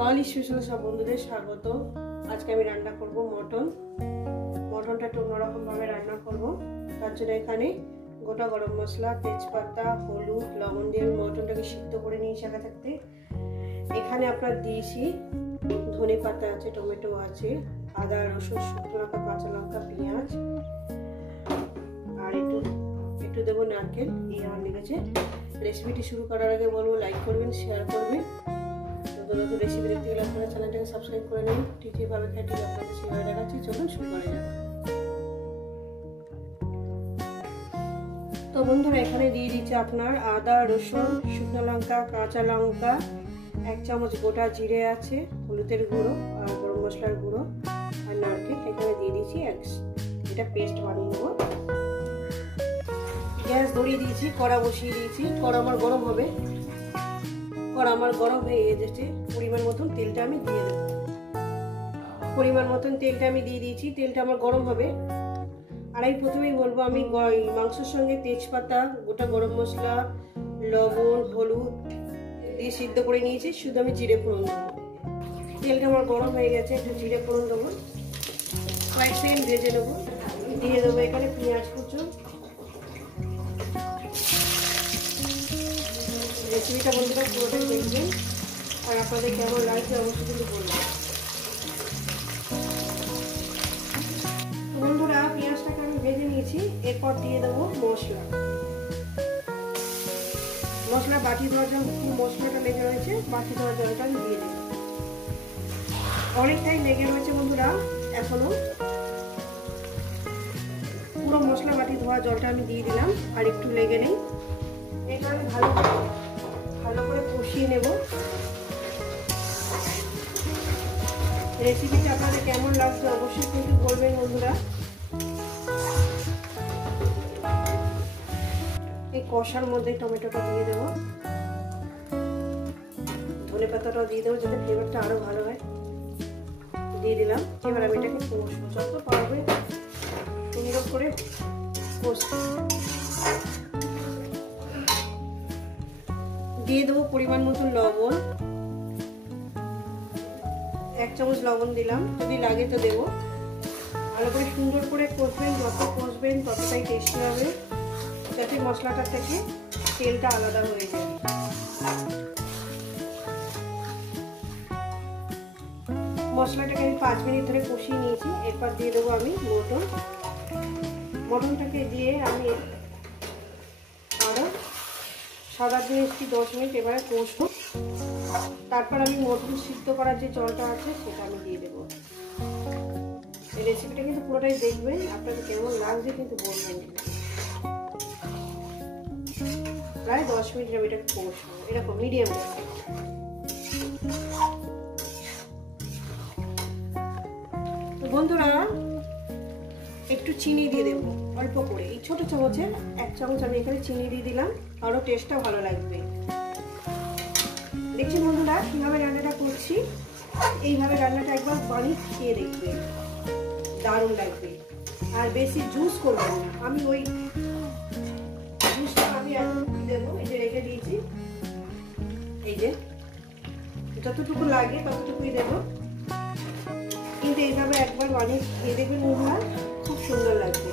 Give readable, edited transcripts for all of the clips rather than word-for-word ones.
বাঙালি special সব বন্ধুদের স্বাগত। আজকে আমি রান্না করব মটনটা একটু অন্যরকম ভাবে রান্না করব। তার জন্য এখানে গোটা গরম মশলা, তেজপাতা, হলুদ, লবণ দিয়ে মটনটাকে সিদ্ধ করে নিয়েছি আগে থাকতে। এখানে আপনার দিয়েছি ধনে পাতা আছে, টমেটো আছে, আদা, রসুন, শুকনো লঙ্কা, কাঁচা লঙ্কা, পেঁয়াজ আর একটু দেবো নারকেল। এই আমার লেগেছে। রেসিপিটি শুরু করার আগে বলবো লাইক করবেন, শেয়ার করবেন। নতুন রেসিপি দেখতে গেলে আপনারা চ্যানেলটাকে সাবস্ক্রাইব করে নিন। ঠিক যেভাবে খাই ঠিক আপনাদের সেভাবে দেখাচ্ছি। চলুন শুরু করা যাক। তো বন্ধুরা এখানে দিয়ে দিচ্ছে আপনার আদা, রসুন, শুকনো লঙ্কা, কাঁচা লঙ্কা, 1 চামচ গোটা জিরে আছে, হলুদের গুঁড়ো আর গরম মশলার গুঁড়ো আর নারকেল এখানে দিয়ে দিচ্ছি। এটা পেস্ট বানিয়ে নেব। গ্যাস ধরিয়ে দিয়েছি, কড়া বসিয়ে দিয়েছি। কড়া আমার গরম হবে। কড়া আমার গরম হয়ে গেছে। পরিমাণ মতন তেলটা আমি দিয়ে দেবো। পরিমাণ মতন তেলটা আমি দিয়ে দিয়েছি। তেলটা আমার গরম হবে। আর আমি প্রথমেই বলবো, আমি মাংসের সঙ্গে তেজপাতা, গোটা গরম মশলা, লবণ, হলুদ দিয়ে সিদ্ধ করে নিয়েছি। শুধু আমি জিরে ফোড়ন দেবো। তেলটা আমার গরম হয়ে গেছে। একটু জিরে ফোড়ন দেবো, কয়েক সেকেন্ড ভেজে নেবো। দিয়ে দেবো এখানে পেঁয়াজ কুচো। রেসিপিটা বন্ধুরা পুরোটাই দেখবেন, আর আপনাদের কেমন লাগছে অবশ্যই কিন্তু বলবেন। বন্ধুরা পেঁয়াজটাকে আমি ভেজে নিয়েছি। এরপর দিয়ে দেবো মশলা বাটি ধোয়া জল। মশলাটা লেগে রয়েছে, বাটি ধোয়া জলটা আমি দিয়ে দেবো। অনেকটাই লেগে রয়েছে বন্ধুরা, এখনো পুরো মশলা বাটি ধোয়া জলটা আমি দিয়ে দিলাম। আর একটু লেগে নেই। এটা আমি ভালো করে কষিয়ে নেব। রেসিপিটা আপনাদের কেমন লাগছে অবশ্যই কিন্তু বলবেন বন্ধুরা। এই কষার মধ্যে টমেটোটা দিয়ে দেবো, ধনে পাতাটাও দিয়ে দেবো যাতে ফ্লেভারটা আরো ভালো হয়। দিয়ে দিলাম। এবার আমি এটাকে কষবো, যত পারবে সুন্দর করে কষবো। দিয়ে দেবো পরিমাণ মতো লবণ। 1 চামচ লবণ দিলাম, যদি লাগে তো দেবো। ভালো করে সুন্দর করে কষবেন। যত কষবেন ততটাই টেস্টি হবে, যাতে মশলাটা থেকে তেলটা আলাদা হয়ে যায়। মশলাটাকে আমি 5 মিনিট ধরে কষিয়ে নিয়েছি। এরপর দিয়ে দেবো আমি মটনটাকে দিয়ে আমি আরো 7-8 মিনিট কি 10 মিনিট এবারে কষবো। তারপর আমি মটন সিদ্ধ করার যে জলটা আছে সেটা আমি দিয়ে দেবো। এই রেসিপিটা কিন্তু পুরোটাই দেখবেন, আপনাদের কেমন লাগছে কিন্তু বলবেন। প্রায় 10 মিনিট আমি এটাকে কষবো, এরকম মিডিয়াম। তো বন্ধুরা একটু চিনি দিয়ে দেবো অল্প করে। এই ছোট চামচে 1 চামচ আমি এখানে চিনি দিয়ে দিলাম, আরো টেস্টটা ভালো লাগবে। দেখছেন বন্ধুরা কিভাবে রান্নাটা করছি। এইভাবে রান্নাটা একবার বানিয়ে খেয়ে দেখবেন, দারুণ লাগবে। আর বেশি জুস করবেন না। আমি ওই জুসটা আমি দেবো, এই যে রেখে দিয়েছি। এই যে যতটুকু লাগে ততটুকুই দেবো। কিন্তু এইভাবে একবার বানিয়ে খেয়ে দেখবেন বন্ধুরা, খুব সুন্দর লাগবে।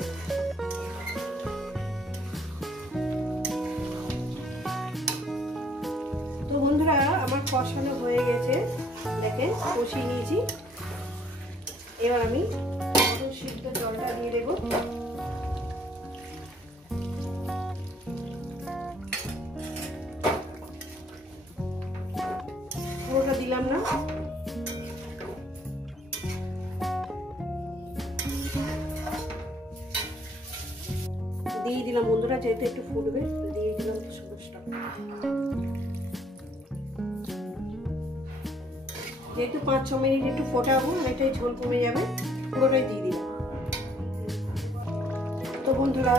তো বন্ধুরা আমার কষানো হয়ে গেছে, দেখেন কষিয়ে নিয়েছি। এবার আমি মটন সিদ্ধ জলটা দিয়ে দেবো। পুরোটা দিলাম না, দিয়ে দিলাম বন্ধুরা। যেহেতু একটু ফুটবে দিয়ে দিলাম সবুজটা। যেহেতু 5-6 মিনিট একটু ফোটাবো, এটাই ঝোল কমে যাবে, পুরোটাই দিয়ে দিলাম। তো বন্ধুরা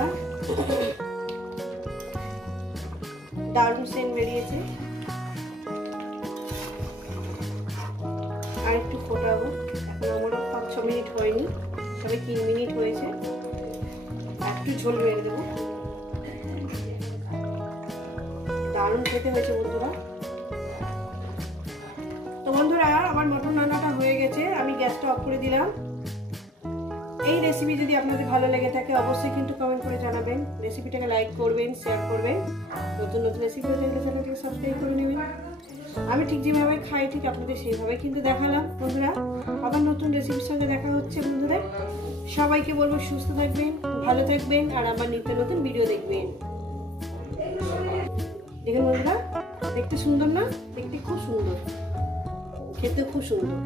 দারুণ সেন্ট বেরিয়েছে। আর একটু ফোটাবো। এখন আমার 5-6 মিনিট হয়নি, তবে 3 মিনিট হয়েছে। একটু ঝোল বেড়ে দেবো। দারুণ খেতে হয়েছে বন্ধুরা। তো বন্ধুরা আমার মটন রান্নাটা হয়ে গেছে, আমি গ্যাসটা অফ করে দিলাম। এই রেসিপি যদি আপনাদের ভালো লেগে থাকে অবশ্যই কিন্তু কমেন্ট করে জানাবেন, রেসিপিটাকে লাইক করবেন, শেয়ার করবেন, নতুন নতুন রেসিপি চ্যানেলটাকে সাবস্ক্রাইব করে নেবেন। আমি ঠিক যেভাবে খাই ঠিক আপনাদের সেইভাবে কিন্তু দেখালাম। বন্ধুরা আবার নতুন রেসিপির সঙ্গে দেখা হচ্ছে। বন্ধুরা সবাইকে বলবো সুস্থ থাকবেন, ভালো থাকবেন, আর আমার নিত্য নতুন ভিডিও দেখবেন। দেখুন বন্ধুরা, দেখতে সুন্দর না? দেখতে খুব সুন্দর, খেতে খুব সুন্দর।